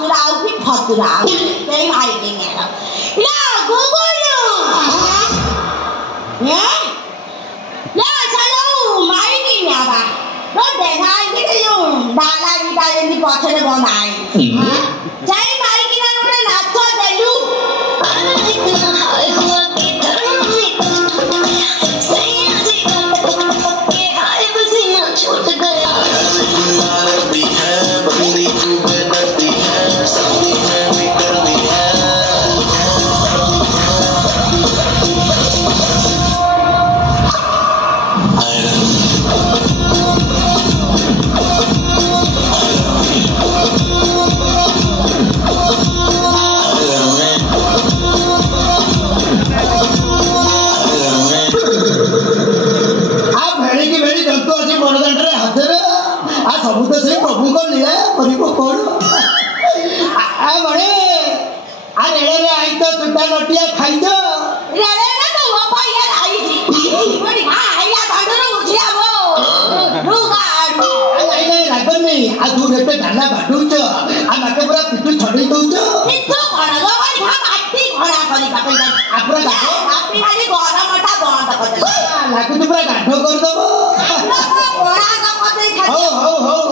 Phật cái Phật đạo cái mày cái nghe đâu ya Google nhá ya sao mấy cái nhà bà nó để hai cái dùng đa đi qua chơi con này trái mấy cái nó là cho đầy đủ सब तो से प्रभु को लीला करिबो कोन आ बड़े आ रेले आई तो तुटा नटिया खाई दो रेले ना तो वो पाया आई थी बड़ी आया बाडरो उठिया वो रुगा आई नहीं लागन नहीं आ तू रेते धाना बाडुच आ माके पूरा पिटु छडी दउच पिटु कोन गो बड़ी माटी घोड़ा करी पापई आ पूरा गाठो माटी खाली गरमटा बंद कर दे लागु तू पूरा गाठो कर दबो घोड़ा का पते खा हो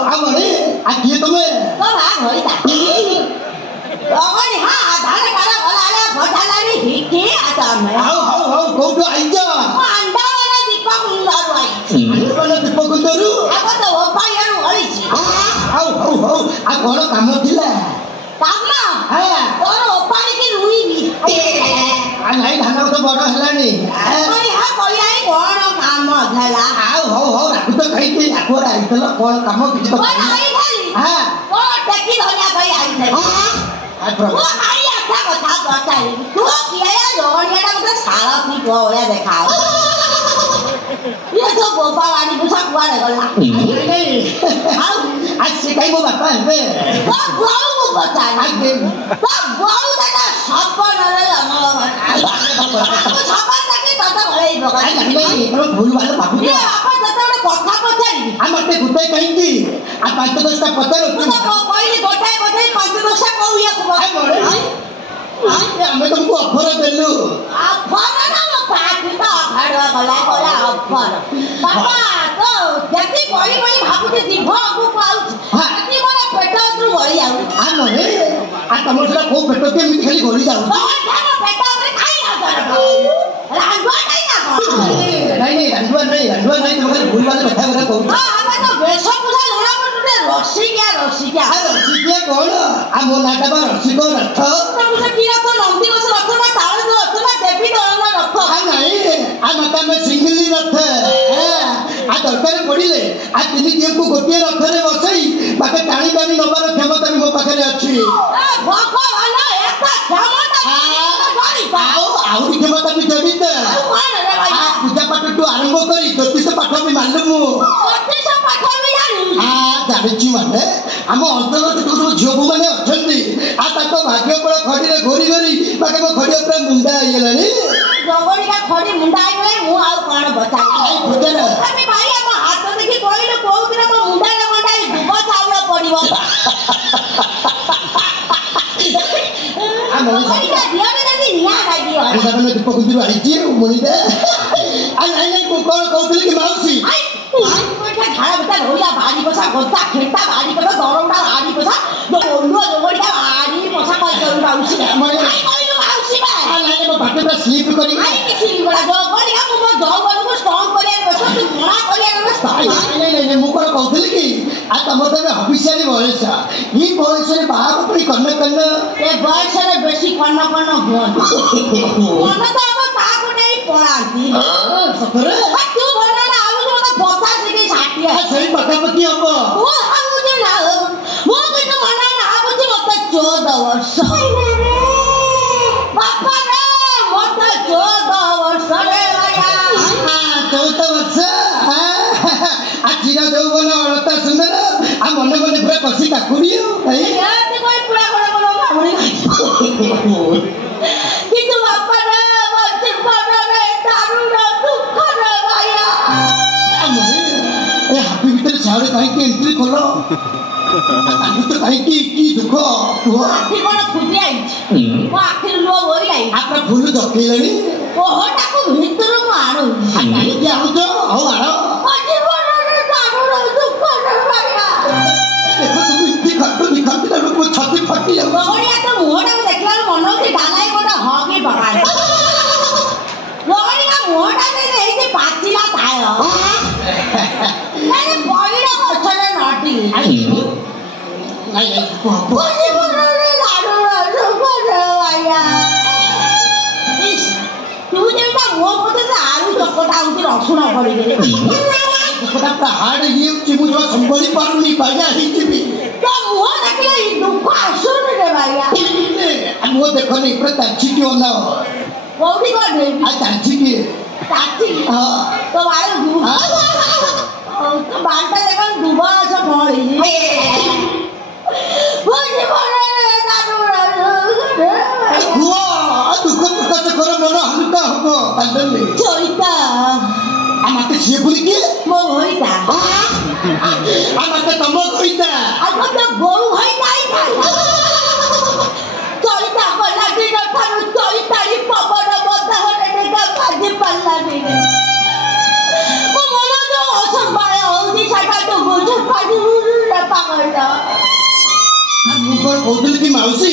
आ बड़े आ किए तुमे तो भाग होई ता ओगनी हां धान काला गलाले भटालानी हिके आता मैं हो कोठो आइजा अंडा वाला दीपक मुंडारू आई अंडा वाला दीपक मुंडारू आको तो ओपायरू हळीची हो आ कोन काम थिला काम हां तोर ओपारी की रुईबी आ नाही धान तो बड़ हलानी ओनी हा कोयाई कोन काम धला हो राखु तो कहि के आको आइतल कोन काम किछ तो आई खाली हां ओ टेकी धनिया कहि आई थे आ प्रभु ओ आई आता कथा बताई तू किया लोनियाटा मते सारा की गोया देखाओ ये तो गोपा वाली पुछा कुआरे गला नहीं हां आज सिकाई मो बापा है ओ गोऊ को बता आगे तो गोऊ दादा सब नरे छापा तक दादा भले बगा नहीं तो भूल वाला बाबू ये आपन दादा कथा पचारी आ मते गुटे कहि की आ 5-10 टा पचार तो कोई गोटाए गोटाए 5-10 टा कहूया को हमें तुमको ऑफर देलु ऑफर ना पाटी तो ऑफर गला ऑफर बाबा तो जति कोई भाबुते जीव को पाउ जति मोर पेट उतरु गळी आउ आ नहे आ तमोसरा को पेट के मी खाली गळी जाउ तो पेट उतरे खाई ना रांडुआ नहीं ना रंडुआ नहीं तुम खाली भूल वाले कथा करा कहू हां हमें तो बेसो पुछा लोड़ा पटुटे रसी क्या कोन आ मो नाटा बा रसी को रथ तो मुझे किया तो नंदी बस रथ ना ताळ जो रथ ना देवी दळना रथ आ नहीं आ मता में सिंगली रथ आ दरकार पड़िले आ तिनी दिए को गोटे रथ रे बसई बाके टाणी टाणी नबार क्षमता भी मो पाखरे अछि भगवान एता क्षमता आउरी क्षमता भी देबी त आ पूजा पाठ टू आरंभ करी ज्योतिष पाठ भी मालूम ज्योतिष पाठ भी जानी जानिछु माने हम अंतर्गत जो झियो माने अछंती आ ताको भाग्य पर खड़ी रे घोरी घोरी बाके मो खड़ी ऊपर मुंडा आइ गेलानी जगड़ी का खड़ी मुंडा आइ गेले मु आ कोन बता बुझे ना हम भाई हम हाथ देखि कोइले कोउ दिन मो मुंडा रे मुंडा दुब चावल पड़िबो आ मोई का दिया रे देखि निया खाइ दियो अरे बाबा ने दीपक गुंजू आई जी मोनी दे आ नहीं को कोन कहतली कि माउसी आई कोठा घाड़ा बता रोया भारी पसा गोता खेता भारी पसा दरौडा भारी पसा बोलो जोगड़िया भारी पसा कइ करू माउसी आई कइलो माउसी बा आ नहीं को बाटे में स्लीप करी आई किछि बड़ा जोगड़िया मो जोगड़ को स्ट्रांग करिया बस तू घोड़ा करिया बस नहीं मु कोन कहतली कि आ तमर तमे हबिसारी बयस ई बयस रे बाप परी कन्न ए बयस रे बेसी कन्न हुआ मन तो अब का को नहीं पड़ाती सफरे तू बोलना ना आउ जो तो बता से छाटी है सही पटापटी अब वो आउ जो ना वो कितो मना ना आउ जो मत 14 वर्ष बापा रे मत 14 वर्ष रे भैया 14 वर्ष आ चिरा देउबन अळता सुंदर आ मन मन पूरा कसी काकुरियो ए ते कोई पूरा कोन भावनी कितो बापा रे मत पड़ा रे दारू रे दुख रे भैया ए हापी भीतर सारे काई के एंट्री खोलो तो काई की दुख ଆଖି କ'ଣ ଫୁଟି ଯାଇଛି ମୋ ଆଖିରୁ ଲୁହ ବୋହିଲାଇ ଆପଣ ଫୁଲ ଜକେଇଲେଣି କୋହଟାକୁ ଭିତରୁ ମୁଁ ଆଣୁଛି କାହିଁକି ଆଣୁଛ ହଉ ଆଣ ଛାତି ଫାଟି ଯାଉଛି ଗହଳିଆ ତ ମୁହଁଟାକୁ ଦେଖିଲାରୁ ମନ ହଉଛି ଡାଲାଏ ଗୋଟେ ହଗି ପକାଏ ଗହଳିଆ ମୁହଁଟା ହେଇଛି ପାଚିଲା ତାଳ ପଇଡ଼ ଗଛରେ ନଟି ତୁ ଯେମିତା ମୁହଁ ପଟେ ଆଳୁ ଚକଟା ହଉଛି ରସୁଣ କରିଦେଲେ ହାର୍ଡ ହେଇଯାଉଛି ମୁଁ ଜମା ସମ୍ଭାଳି ପାରୁନି ବାଇଆ ହେଇଯିବି ତ ମୁହଁ ଦେଖିଲେ ଦୁଃଖ ଆସୁନି ରେ ବାଇଆ ମୁହଁ ଦେଖନି ପୁରା ତାଞ୍ଚିକି ଅନାଅ କୋଉଠି କରିଦେବି ଆଉ ତାଞ୍ଚିକି ତ ବାଳ ତ ବାଳଟା ଦେଖ ଦୁବ ଗଛ କଣ ହେଇଛି ଦୁଃଖ ପ୍ରକାଶ କର ମନ ହାଲୁକା ହବ କାନ୍ଦନି ଚଇତା আমাকে সে বলি কি ମୋ ଭଇତା আমাকে ତମ কইতা ଆଉ ତ ଗୋରୁ ଭଇତା ଚଇତା ଗଲା ଦିନ ଠାରୁ ଚଇତାଳି ପବନ ବଦା ହଲେ ଦେଖା ବାଜି ପାରିଲାନି ମୋ ମନ ଯୋଉ ଅସମ୍ଭାଳ ହଉଛି ସେଟା ତ ବୁଝି ପାରିବୁନି ପାଗଳଟା ମୁଁ କ'ଣ କହୁଥିଲି କି ମାଉସୀ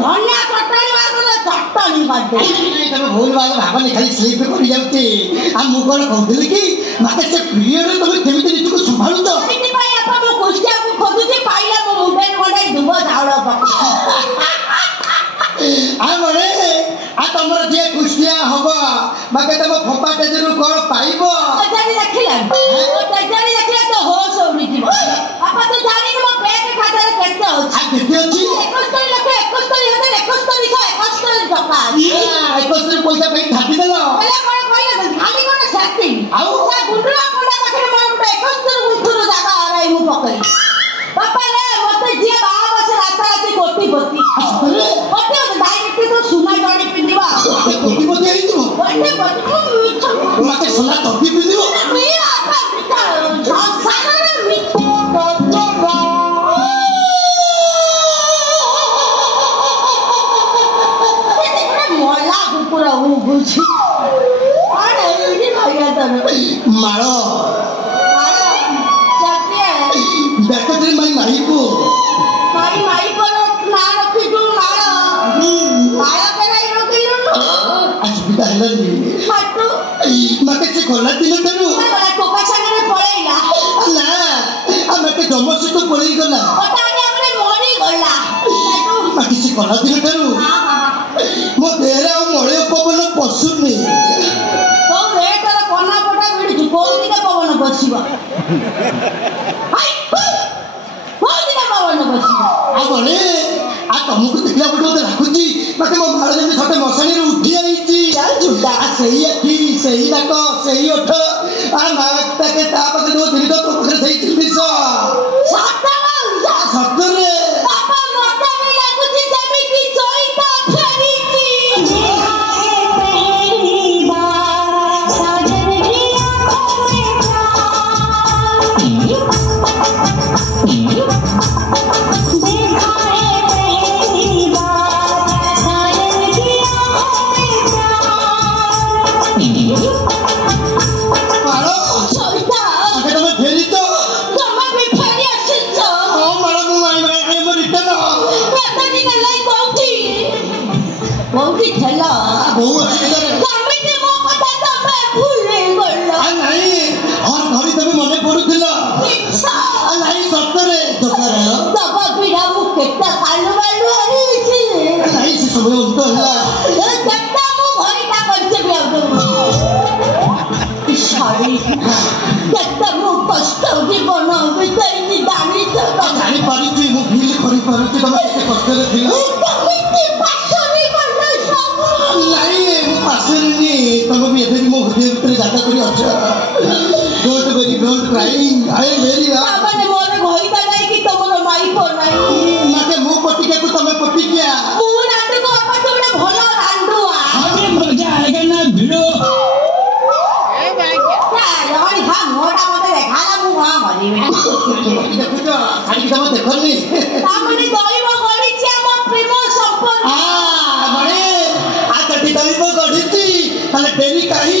ଧନିଆ ଚଟଣି ବାଦଲ ଚଟଣି କରିଦେ ତମେ ଭୁଲ ଭାଲ ଭାବନି ଖାଲି ସ୍ଲିପ କରି ଯାଉଛି ଆଉ ମୁଁ କ'ଣ କହୁଥିଲି କି ମତେ ସେ ପିରିୟଡରେ ତମେ କେମିତି ନିଜକୁ ସମ୍ଭାଳୁଛ ସେଥିପାଇଁ ଆପଣ ମୋ କୁଷ୍ଟିଆକୁ ଖୋଜୁଛି ପାଇଲେ ମୋ ମୁଣ୍ଡରେ ଗୋଟେ ଦୁବ ଚାଉଳ ଆମରେ ଆଉ ତମର ଯିଏ କୁଷ୍ଟିଆ ହବ ବାକି ତମ ଫପା ଟେଜରୁ କ'ଣ ପାଇବ ଦେଖିଲେ ତ ହୋସ ଉଡ଼ିଯିବ ବାପା ତୁ ଜାଣିନି ମୋ ବ୍ୟାଙ୍କ ଖାତାରେ କେତେ ଅଛି କେତେ ଅଛି 71,71,71,71 ଟଙ୍କା 71 ପଇସା ପାଇଁ ଥାପିଦେଲ ଖାଲି କ'ଣ ସେଟିଂ ଆଉ ଗୁଣ୍ଡୁରା ମୁଣ୍ଡା ପାଖରେ ମୋର ଗୋଟେ 71 ଗୁଣ୍ଠୁର ଜାଗା ହରାଇ ମୁଁ ପକେଇ ବାପା ରେ ମତେ ଯିଏ ବାହା ହବ ସେ ରାତାରାତି କୋଟିପତି ଡାଇରେକ୍ଟ ତ ସୁନା ଜଡ଼ି ପିନ୍ଧିବା କୋଟିପତି ହେଇଯିବ ମତେ ସୁନା ଟପି ପିନ୍ଧିବ ମଲା କୁକୁର ବୁଝି ମାଳ ବେକରେ ମାଇକୁ ମାଇକର ନା ରଖିଛୁ ମାଳ ମାଳ କେରାଇ ରଖିଲୁ ଅସୁବିଧା ହେଲାନି ମତେ ସେ ଗଲା ଦିନ ଠାରୁ ଟୋକା ସାଙ୍ଗରେ ପଳେଇଲା ନା ମତେ ଜମ ସହିତ ପଳେଇଗଲା ମରିଗଲା ବାକି ସେ ଗଲା ଦିନ ଠାରୁ ମୋ ଦେହରେ ଆଉ ମଳୟ ପବନ ପଶୁନି କୋଉ ରେଟର କନା ପଟା ମିଳୁଛି କୋଉ ଦିନ ପବନ ପଶିବ ଆମରେ ଆଉ ତମକୁ ଦେଖିଲା ବେଳକୁ ମତେ ଲାଗୁଛି ମତେ ମୋ ଭାଳ ଯେମିତି ସତେ ମଶାଣିରେ ଉଠି ଯାଇଛି ସେଇ ଆଖି ସେଇ ନାକ ସେଇ ଓଠ ତାକେ ତା ପାଖରେ ଯୋଉ ଜିନିଷ ତୋ ପାଖରେ ସେଇ ଜିନିଷ ସତରେ ମନେ ପଡୁଥିଲା ସତରେ ସେ ସମୟ ଅନ୍ତ ହେଲା ଜାଣିପାରୁଛି ମୁଁ ଫିଲ୍ କରିପାରୁଛି ତମେ କେତେ କଷ୍ଟରେ ଥିଲ ନାଇଁ ମୁଁ ପାଶେନି ତମେ ବି ଏବେ ବି ମୋ ହୃଦୟ ଭିତରେ ଜାଗା କରି ଅଛ Don't crying. I am very आपने मोरे घोइता नहीं कि तमरो माई को नहीं मते मु पटिके को तमे पटिकिया मु नाटक को अपन तो बड़ा भलो रांडुआ अरे मजा आएगा ना भिड़ो ए भाई क्या यार हा मोटा मते देखाला मु हां ଦେଖୁଛ ଶାଢ଼ୀ ତମ ଦେଖନି ତାମାନେ ଦୈବ ଗଢିଛି ଆମ ପ୍ରେମ ସମ୍ପର୍କ। ମଣି ଆଉ ଯଦି ଦୈବ ଗଢିଛି ତାହେଲେ ଡେରି କାହିଁ